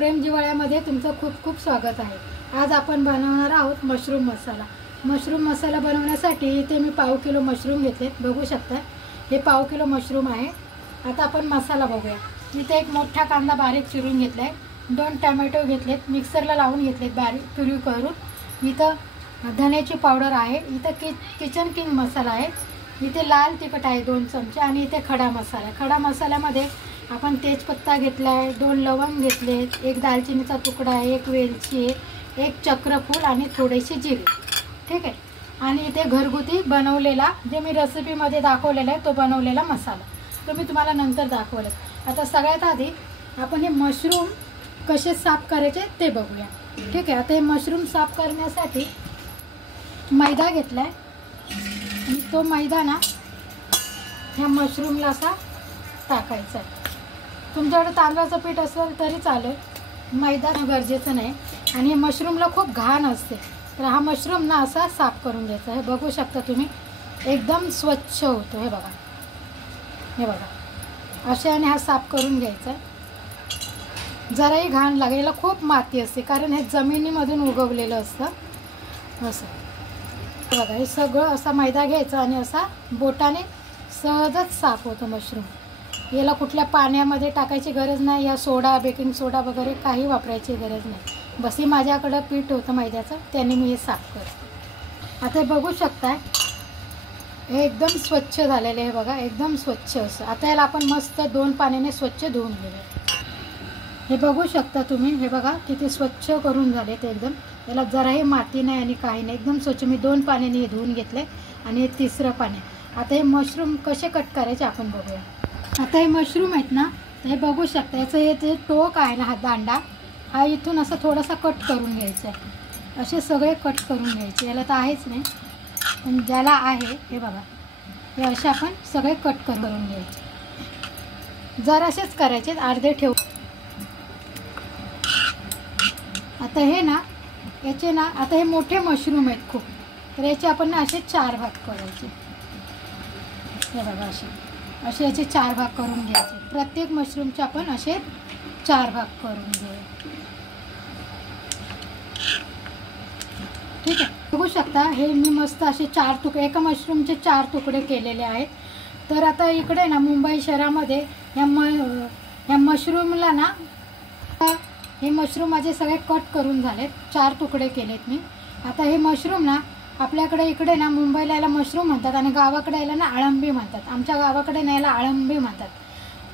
प्रेम जिव्हाळ्यामध्ये तुमचं खूप खूप स्वागत आहे। आज आपण बनवणार आहोत मशरूम मसाला। मशरूम मसाला बनवण्यासाठी इथे मी पाव किलो मशरूम घेतले, बघू शकता हे पाव किलो मशरूम आहे। आता आपण मसाला बघूया। इथे एक मोठा कांदा बारीक चिरून घेतलाय, 2 टोमॅटो घेतलेत, मिक्सरला लावून घेतलेत बारीक प्युरी करून। इथं धण्याची पावडर आहे, इथं किचन किंग मसाला आहे, इथे लाल तिखट आहे 2 चमचे आणि इथे खडा मसाला। खडा मसाल्यामध्ये आपण तेजपत्ता घेतलाय, 2 लवंग घेतलेत, 1 दालचिनीचा तुकडा आहे, 1 वेलची आहे, 1 चक्रफूल आणि थोडेसे जिरे, ठीक आहे। आणि इथे घरगुती बनवलेला जे मी रेसिपीमध्ये दाखवलेला आहे तो बनवलेला मसाला, तो मी तुम्हाला नंतर दाखवले। आता सगळ्यात आधी आपण हे मशरूम कसे साफ करायचे ते बघूया, ठीक आहे। आता हे मशरूम साफ करण्यासाठी मैदा घेतलाय आणि तो मैदा ना ह्या मशरूमला असा टाकायचा आहे। तुमच्याकडे तांदळाचं पीठ असेल तरी चालेल, मैदा गरजेचं नाही। आणि हे मशरूमला खूप घाण असते, तर हा मशरूम ना असा साफ करून घ्यायचा आहे। बघू शकता तुम्ही, एकदम स्वच्छ होतो, हे बघा, हे बघा अशाने हा साफ करून घ्यायचा आहे। जराही घाण लागेल, याला खूप माती असते कारण हे जमिनीमधून उगवलेलं असतं। असं बघा, हे सगळं असा मैदा घ्यायचा आणि असा बोटाने सहजच साफ होतो मशरूम। याला कुठल्या पाण्यामध्ये टाकायची गरज नाही, या सोडा बेकिंग सोडा वगैरे काही वापरायची गरज नाही। बस हे माझ्याकडं पीठ होतं मैद्याचं, त्याने मी हे साफ करते। आता हे बघू शकताय हे एकदम स्वच्छ झालेले, हे बघा एकदम स्वच्छ असं। आता याला आपण मस्त 2 पाण्याने स्वच्छ धुवून घेऊया। हे बघू शकता तुम्ही, हे बघा किती स्वच्छ करून झाले ते एकदम, याला जराही माती नाही आणि काही नाही, एकदम स्वच्छ। मी 2 पाण्याने हे धुवून घेतले आणि हे 3रं पाणी। आता हे मशरूम कसे कट करायचे आपण बघूया। आता हे मशरूम आहेत ना, तर हे बघू शकता याचं हे जे टोक आहे ना, हा दांडा हा इथून असं थोडासा कट करून घ्यायचा आहे। असे सगळे कट करून घ्यायचे, याला तर आहेच नाही पण ज्याला आहे हे बघा, हे असे आपण सगळे कट करून घ्यायचे। जर असेच करायचे, अर्धे ठेवू। आता हे ना याचे ना, आता हे मोठे मशरूम आहेत खूप, तर याचे आपण ना असे 4 भाग करायचे, हे बघा असे याचे 4 भाग करून घ्यायचे। प्रत्येक मशरूमचे आपण असे 4 भाग करून घेऊया, ठीक आहे। बघू शकता हे मी मस्त असे 4 तुकडे, एका मशरूमचे 4 तुकडे केलेले आहेत। तर आता इकडे ना मुंबई शहरामध्ये या मशरूमला ना, हे मशरूम माझे सगळे कट करून झालेत, 4 तुकडे केलेत मी। आता हे मशरूम ना आपल्याकडे इकडे ना मुंबईला याला मशरूम म्हणतात आणि गावाकडे याला ना अळंबी म्हणतात। आमच्या गावाकडे ना याला अळंबी म्हणतात,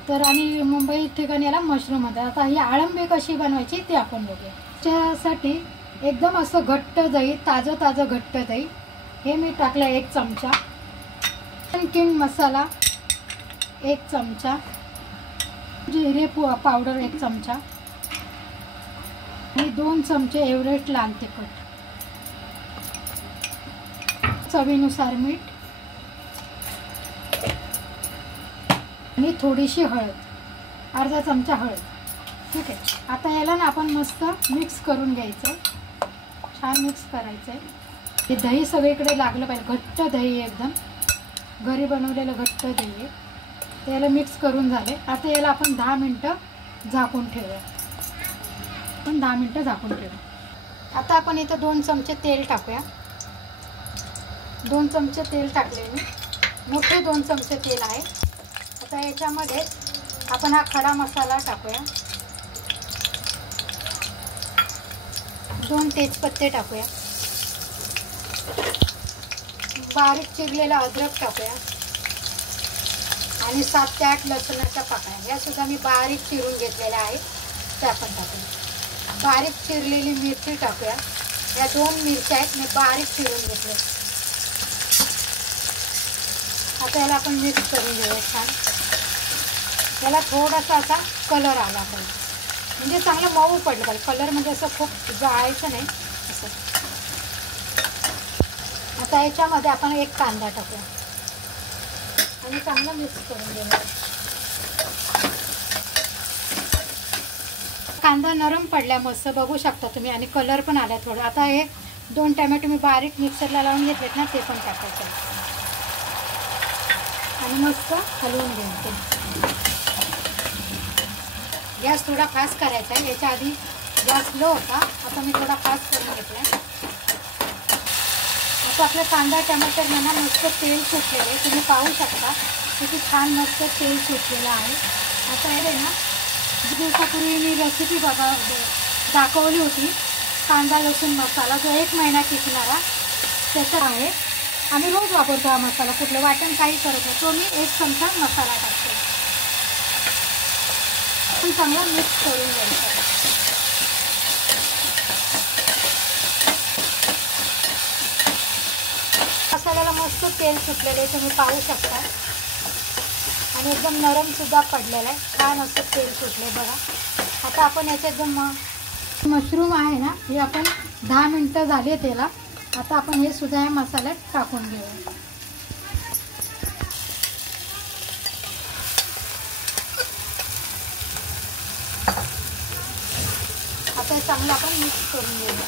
तर आणि मुंबई ठिकाणी याला मशरूम म्हणतात। आता ही अळंबी कशी बनवायची ते आपण बघूया। त्यासाठी एकदम असं घट्ट दही, ताजं घट्ट दही हे मी टाकलं 1 चमचा, किंग मसाला 1 चमचा, जिरे पावडर 1 चमचा आणि 2 चमचे एव्हरेस्ट लाल तिखट, चवीनुसार मीठ आणि थोडीशी हळद, अर्धा चमचा हळद, ठीक आहे। आता याला ना आपण मस्त मिक्स करून घ्यायचं, छान मिक्स करायचं आहे। हे दही सगळीकडे लागलं पाहिजे, घट्ट दही एकदम घरी बनवलेलं घट्ट दही आहे। तर याला मिक्स करून झाले। आता याला आपण 10 मिनटं झाकून ठेवूया, आपण 10 मिनटं झाकून ठेवूया। आता आपण इथं 2 चमचे तेल टाकूया, 2 चमचे तेल टाकले मी, मोठे 2 चमचे तेल आहे। आता याच्यामध्ये आपण हा खडा मसाला टाकूया, 2 तेजपत्ते टाकूया, बारीक चिरलेला अद्रक टाकूया आणि 7 ते 8 लसणाच्या पाकळ्या, या सुद्धा मी बारीक चिरून घेतलेल्या आहेत, त्या पण टाकूया। बारीक चिरलेली मिरची टाकूया, या 2 मिरच्या आहेत मी बारीक चिरून घेतल्या। आता याला आपण मिक्स करून घेऊया छान। याला थोडासा असा कलर आला पाहिजे, म्हणजे चांगलं मऊ पडलं पाहिजे, कलर म्हणजे असं खूप जाळायचं नाही असं। आता याच्यामध्ये आपण 1 कांदा टाकूया आणि चांगलं मिक्स करून घेऊया। कांदा नरम पडल्या मस्त, बघू शकता तुम्ही, आणि कलर पण आला थोडा। आता हे 2 टोमॅटो मी बारीक मिक्सरला लावून घेतलेत ना, ते पण टाकायचं आणि मस्त हलवून घ्यायचं। गॅस थोडा फास्ट करायचा आहे. याच्या आधी गॅस लो होता, आता मी थोडा फास्ट करून घेतला आहे. आता आपला कांदा टमाटरला ना मस्त तेल सुटलेलं आहे. तुम्ही पाहू शकता किती छान मस्त तेल सुटलेलं आहे. आता हे ना दिवसापूर्वी मी रेसिपी दाखवली होती, कांदा लसूण मसाला जो 1 महिना टिकणारा, त्याचा आहे. आम्ही रोज वापरतो हा मसाला, कुठलं वाटण काही करत नाही. तो मी 1 चमचा मसाला टाकते. पण चांगला मिक्स करून घ्यायचा. मसाल्याला मस्त तेल सुटलेलं आहे, तुम्ही पाहू शकता. आणि एकदम नरम सुद्धा पडलेला आहे, छान असं तेल सुटले बघा. आता आपण याच्यात जो मशरूम आहे ना, हे आपण 10 मिनटं झाले त्याला. आता आपण हे सुद्धा या मसाल्यात टाकून घेऊया. आता हे चांगलं आपण मिक्स करून घेऊया.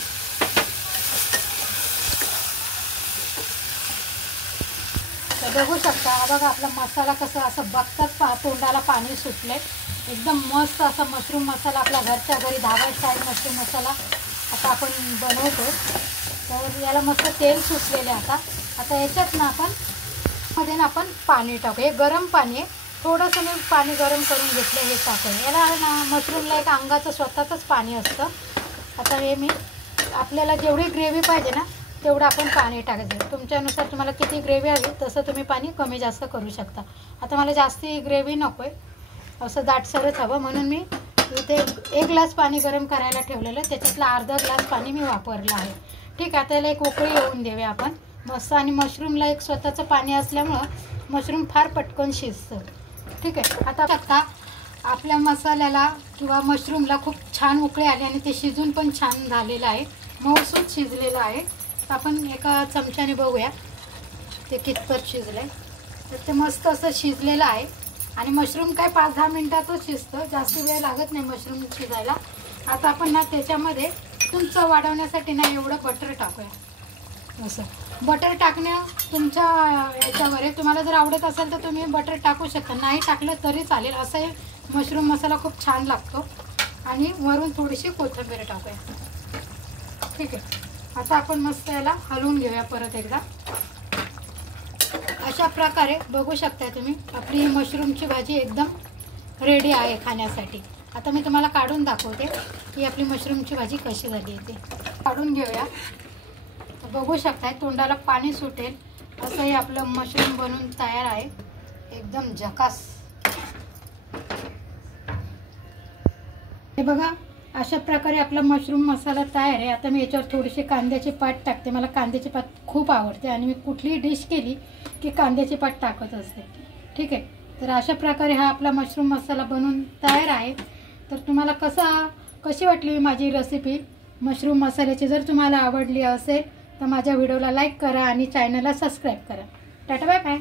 तर बघू शकता, हा बघा आपला मसाला कसा असं बघताच तोंडाला पाणी सुटले. एकदम मस्त असा मशरूम मसाला आपल्या घरच्या घरी धाबा स्टाईल मशरूम मसाला आता आपण बनवतो. तर याला मस्त तेल सुटलेले. आता याच्यात ना आपण पाणी टाकू. हे गरम पाणी आहे, थोडंसं मी पाणी गरम करून घेतलं, हे टाकून. याला ना मशरूमला एक अंगाचं स्वतःचंच पाणी असतं. आता हे मी आपल्याला जेवढी ग्रेव्ही पाहिजे ना तेवढं आपण पाणी टाकायचं. तुमच्यानुसार तुम्हाला किती ग्रेव्ही हवी तसं तुम्ही पाणी कमी जास्त करू शकता. आता मला जास्ती ग्रेव्ही नको आहे, असं दाटसरच हवं, म्हणून मी इथे 1 ग्लास पाणी गरम करायला ठेवलेलं, त्याच्यातला अर्धा ग्लास पाणी मी वापरलं आहे. ठीक आहे, त्याला एक उकळी येऊन देऊया आपण मस्त. आणि मशरूमला एक स्वतःचं पाणी असल्यामुळं मशरूम फार पटकन शिजतं. ठीक आहे, आता आपल्या मसाल्याला किंवा मशरूमला खूप छान उकळी आली आणि ते शिजून पण छान झालेलं आहे, मऊसूत शिजलेलं आहे. तर आपण एका चमच्याने बघूया ते कितपत शिजलं आहे. तर ते मस्त असं शिजलेलं आहे. आणि मशरूम काय 5-10 मिनटातच शिजतं, जास्त वेळ लागत नाही मशरूम शिजायला. आता आपण ना त्याच्यामध्ये चव वाढवण्यासाठी ना एवढं बटर टाकूया. असं बटर टाकणं तुमच्या याच्यावर आहे, तुम्हाला जर आवडत असेल तर तुम्ही बटर टाकू शकता, नाही टाकलं तरी चालेल. असं मशरूम मसाला खूप छान लागतो. आणि वरून थोडीशी कोथिंबीर टाकूया. ठीक आहे, आता आपण मस्त याला हलवून घेऊया परत एकदा. अशा प्रकारे बघू शकता तुम्ही आपली मशरूमची भाजी एकदम रेडी आहे खाण्यासाठी. आता मी तुम्हाला काढून दाखवते की आपली मशरूमची भाजी कशी झाली आहे. ते काढून घेऊया. बघू शकताय तोंडाला पाणी सुटेल असं हे आपलं मशरूम बनवून तयार आहे, एकदम झकास. हे बघा, अशा प्रकारे आपला मशरूम मसाला तयार आहे. आता मी याच्यावर थोडीशी कांद्याची पात टाकते. मला कांद्याची पात खूप आवडते आणि मी कुठलीही डिश केली की कांद्याची पात टाकत असते. ठीक आहे, तर अशा प्रकारे हा आपला मशरूम मसाला बनवून तयार आहे. तर तुम्हाला कशी वाटली माझी रेसिपी मशरूम मसाल्याची? जर तुम्हाला आवडली असेल तर माझ्या व्हिडिओला लाईक करा आणि चॅनलला सबस्क्राईब करा. Tata bye bye.